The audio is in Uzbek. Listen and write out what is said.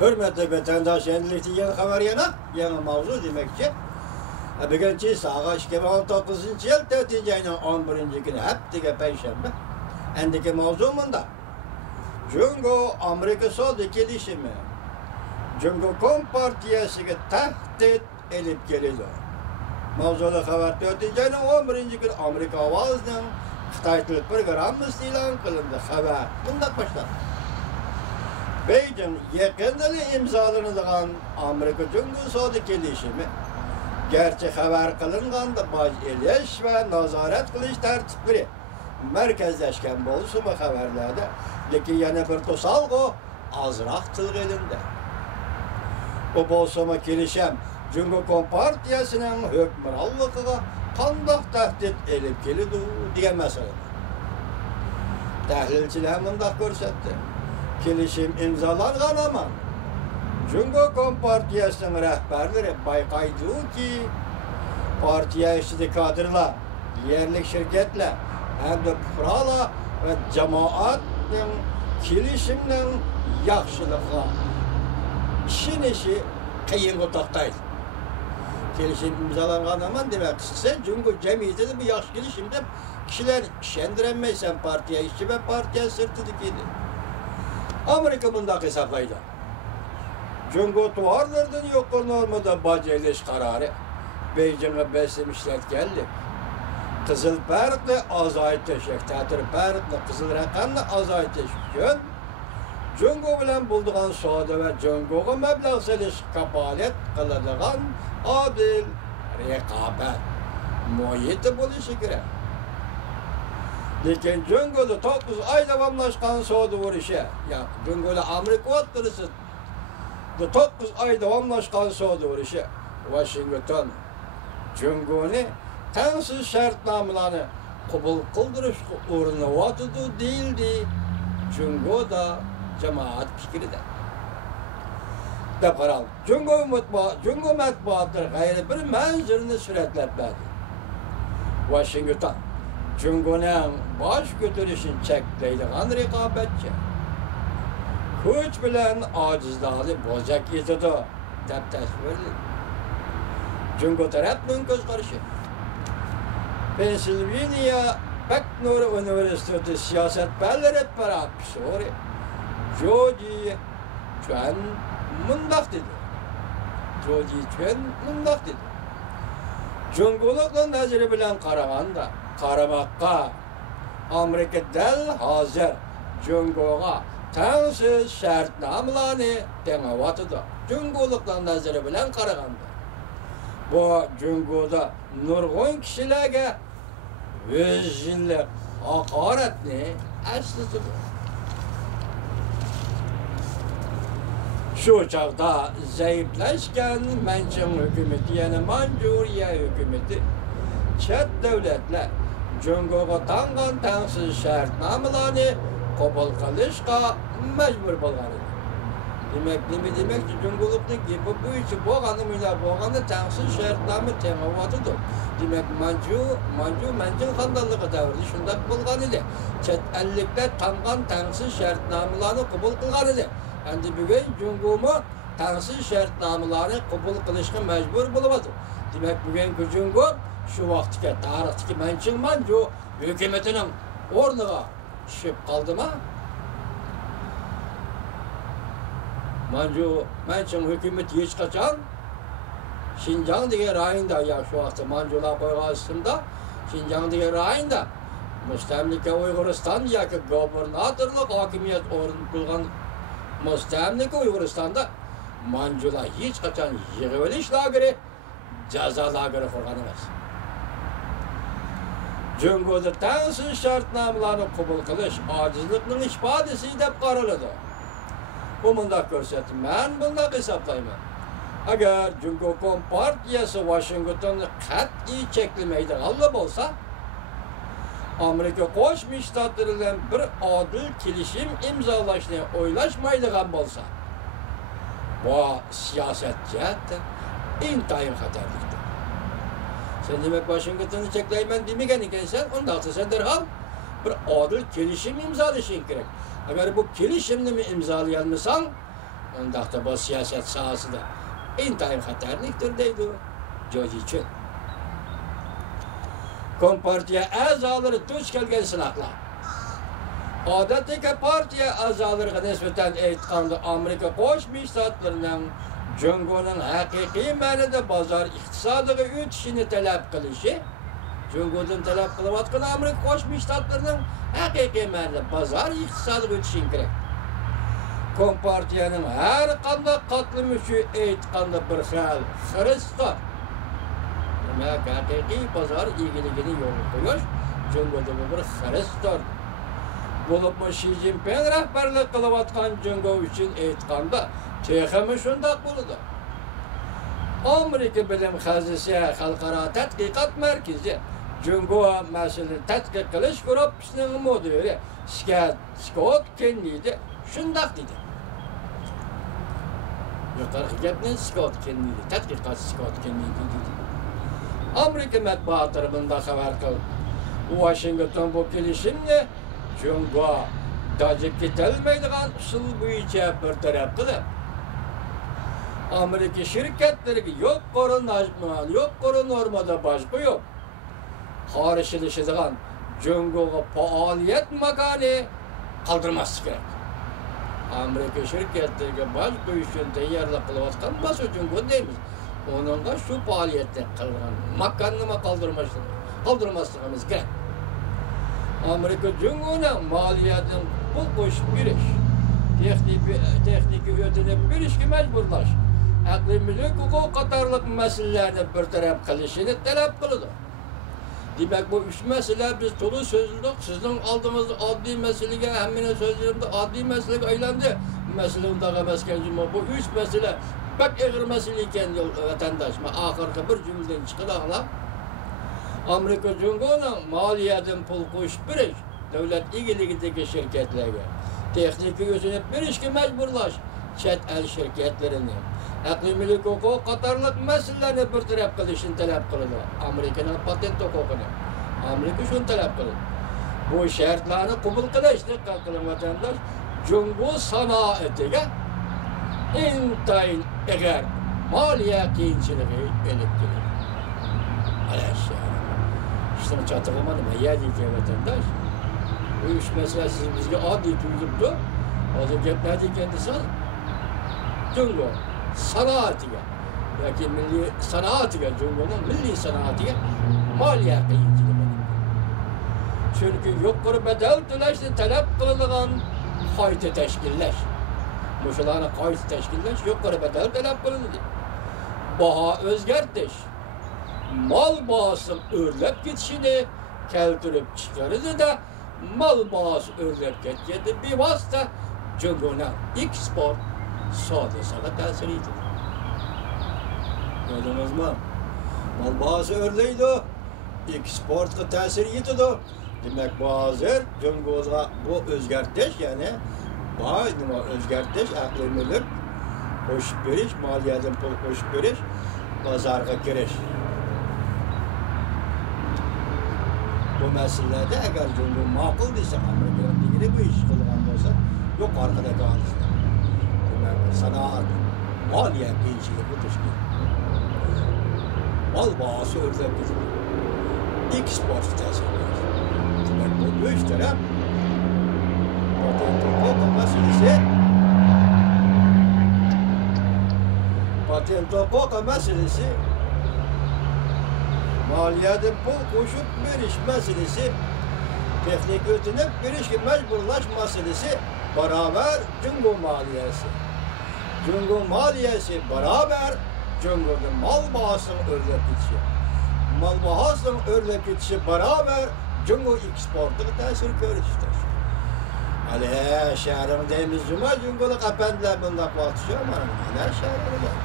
Hürmetli vatandaş, endilikli yeni haber yeni mavzu demekçi. Bugünkü sağa 2019 yıl 4. ayının 11. günü haftaga Perşembe. Endiki mavzumunda Cungo Amerika Soğudu gelişimi Cungo Kompartiyası'na tahdit edip geliyor. Mavzulu haber 4. ayının 11. günü Amerika Avazı'nın Xitay Tili programı ilan kılındı haber. Bundan başlar. Beijing yakında imzalanılan Amerika Cungo Soğudu gelişimi gerçi haber kılınğanda baş eleş ve nazaret kılış tertipleri merkezleşken bolsun bu haberlerde. Lekin yana bir tosalgı azrak tılgılında. O bolsama kelişem Cungo Kompartiyasının hükümranlığına kandak tahdit edip gelidu diyen mesele. Tahlilçiler mındak görsetti. Kelişim imzalanğan ama Cungo Kompartiyasının rehberleri baykaydı ki partiye işçi kadrla, yerlik şirketle hem de pırala ve cemaatın kilişimden yaxşılıqla işin işi kıyın otaktaydı. Kilişim imzalanğan zaman demek sen Cungo cemiyeti bir yaxşı kilişimde kişiler şendirenmeysen partiye işçi ve partiye sırtı dikiydi. Amerika bunda hesaplaydı. Cungo tuvarlardan yokken olmadı bacayleş kararı. Beijing'e beslemişler geldi. Kızıl Pert'le azayet teşek, Tatır Pert'le Kızıl Rakan'la azayet teşek. Cungo bilen bulduğun soğudu ve Cungo'ya meblağ seliş kapalet kılıdığın adil rekabet muhiyeti buluşu gerek. Lekin Cungo'da 9 ay devamlaşkan soğudu vuruşu. Ya Cungo'da Amerika ottırısı 9 ay devamlaşkan soğudu vuruşu. Washington Cungo'nu tansiz şartnamalarını kabul kıldırış uğruna vatıdı değildi. Cungo da cemaat fikri de. Deparal. Cungo matbuatları gayrı bir menzirini süretlep verdi. Washington Cungo'nun baş götürüşün çekleydiğin rekabetçi. Güç bilen acizliğini bozak yetidu. Dep tasvirli. Cungo tarafının göz karışı. Pennsylvania Packnor Üniversitesi siyasetberleri hep beraber soru. George Chuan mındak dedi. George Chuan mındak dedi. Cungolukla nazarı bilen karaganda, karamakka Amerika del hazır Cungo'ga tansiz şartnamalarını denevatıdı. Cungolukla nazarı bilen karaganda. Bu Cungo'da nurgun kişilerge özgürlük, hakaretini aslıdır. Şu çağda zayıflaşken Mançın hükümeti yani Mancuriye hükümeti çet devletler Cungo'ga tangan tansiz şartnamalarını kabul kılışka mecbur bulgarıdır. Demek ki Cungoluk'un gibi bu işi boğanımıyla boğanı tansiz şartnamı temevatıdır. Demek Mancun handallığı davırdı. Şundan bulgan idi. Çet ellikler tangan tansiz şartnamalarını kabul kılgan idi. Yani bugün Cungo'mu tansiz şartnamalarını kabul kılışka mecbur bulamadı. Demek bugün Cungo şu vaktiki tarihteki Mancu hükümetinin orluğa düşüp kaldı mı? Mançın hükümeti hiç kaçan Şinjan diye rayında ya şu vakti Mancular koygasında Şinjan diye rayında müstemlike Uygurustan ya ki gobernatörlük hakimiyet orun bulgan müstemlike Uyguristan'da Mancular hiç kaçan yığılış lageri ceza lageri kurgan emez. Cungo'da tansiz şartnamalarını kabul kılış acizlikinin ifadesi de kararlıdır. Bu bundak görsetim. Ben bundak hesaplayman. Eğer Cungo Kompartiyası Washington'u kat'i çeklemeydi Allah olsa Amerika Koşmuş Ştatlarıyla bir adil kilişim imzalaşmaya oylaşmaydıgan bolsa bu siyaset cihetten intayın hatarlıktır. Sen demek Washington'u çekleymen demegen ikensen ondan sonra sen derhal bir adil kilişim imzalaşın gerek. Eğer bu kilişimini mi imzalayalmasan Ondaqda bu siyaset sahasida intayın xatarlikdir deydi o. Joji için. Kompartiya a'zolari duch kelgan sinoqlar. Odatdagi partiya a'zolariga nisbatan aytganda Amerika Qo'shma Shtatlarining Jungoning haqiqiy ma'noda bozor iqtisodiga o'tishini talab qilishi, Jungodan talab qilayotgan Amerika Qo'shma Shtatlarining haqiqiy ma'noda bozor iqtisodiga o'tishi kerak. Kompartiyaning har qanday qatlamishi aytganda bir xil xristian. Demak, haqiqiy bozor egiligini yo'lga qo'yish Jungoda bir xristian. Bo'libmi Xi Jinping rahbarlik qilayotgan Jungo uchun aytganda texmi shundoq bo'ladi. Amerika bilim xazisi xalqaro tadqiqot markazi Jungo masalani tadqiq qilish guruhining mudiri Scott Kennedy shundoq dedi. Yuqorgi gapni Scott Kennedy, tadqiqot Scott Kennedy dedi. Amerika matbuotlari bunday xabar qildi. Washington bu kelishimni Jungo dajib ketilmaydigan usul bo'yicha bir taraf qilib, Amerika şirketleriga yuqori normada boshqa yo'q. Qarshilashadigan Jungoga faoliyat makoni qoldirmaslik kerak. Amerika şirketleriga boshqa uchun tayyorlik qilayotgan bo'lsa Jungo deymiz. Onunla şu faoliyatni qilgan makonni qoldirmasligimiz kerak. Amerika Jungo'nun maliyetin pul qo'shib berish, texnik ödünüp berishga mecburlash, aqliy mulk huquq qatorliq masalalarni bir taraf qilishini talab qiladi. Demak, bu üç mesele biz to'liq so'zladik. Sizning oldimizda oddiy masalaga, hammaning so'zlarimda oddiy masalaga aylandi. Masala undaqa emas ekan, bu üç mesele bak og'ir masala ekan vatandosh. Men oxirgi bir jumladan chiqadoqlar. Amerika Jungo'nun maliyetin pul qo'shib berish, davlat egiligidagi şirketlerge, texnik o'zinib berishga mecburlash, chet el şirketlerini, aqliy mulk huquq qatorliq masalalarni bir taraf qilishni talab qiladi. Amerikaning patent huquqini. Amerika shuni talab qiladi. Bu shartlarni qabul qilishni qiling vatandosh, Jungo sanoatiga intayin agar moliya qiyinchiligi elib keladi. Alasha. İşte çatırlamadı mı? Yedik ya vatandaş. Bu üç mesele siz bizge adli tuydurdu. O da geplerdi kendisi. Jungo sanatiga. Lakin milli sanatiga, Jungo'nun milli sanatiga maliye kıyıncılığı. Çünkü yukarı bedel töleşti talep kılınan kayıtı teşkilleş. Muşalarına kayıtı teşkilleş, yukarı bedel talep kılındı. Baha özgertiş. Mal bağısının örlep gitişini keltirip çıkarırdı da mal bağısı örlep gitgende bir vasıta Jungo'nun export sadesine tesiriydi. Gördünüz mü? Mal bağısı örleydi, export'a tesir yetiyordu. Demek bazı Jungo'da bu özgertiş yani bazı özgertiş aqliy mulk qo'shib berish, maliyadan pul qo'shib berish, bozorga kirish. Bu meselelerde eğer Jungo ma'qul desa, Amerika'nın digiri bu iş qilgan bo'lsa, yuqorida qoladi. Demak, sanoat, moliya qiyinchilik o'tishdi. Mal bahası o'rlab ketdi. Eksport ta'sirlaydi. Demak, bu bo'yish taraf patent huquq meselesi maliyetin pul qo'shib berish meselesi, texnik ödünüp berishga mecburlash meselesi beraber Jungo maliyesi. Jungo maliyesi beraber Jungo'nun mal bahasının örlep gitişi. Mal bahasının örlep gitişi beraber Jungo eksportuna tesir görüştür. Ali şehrim deyimiz Jungo'luk efendiler bundan bakışıyor ama ne şehrim var?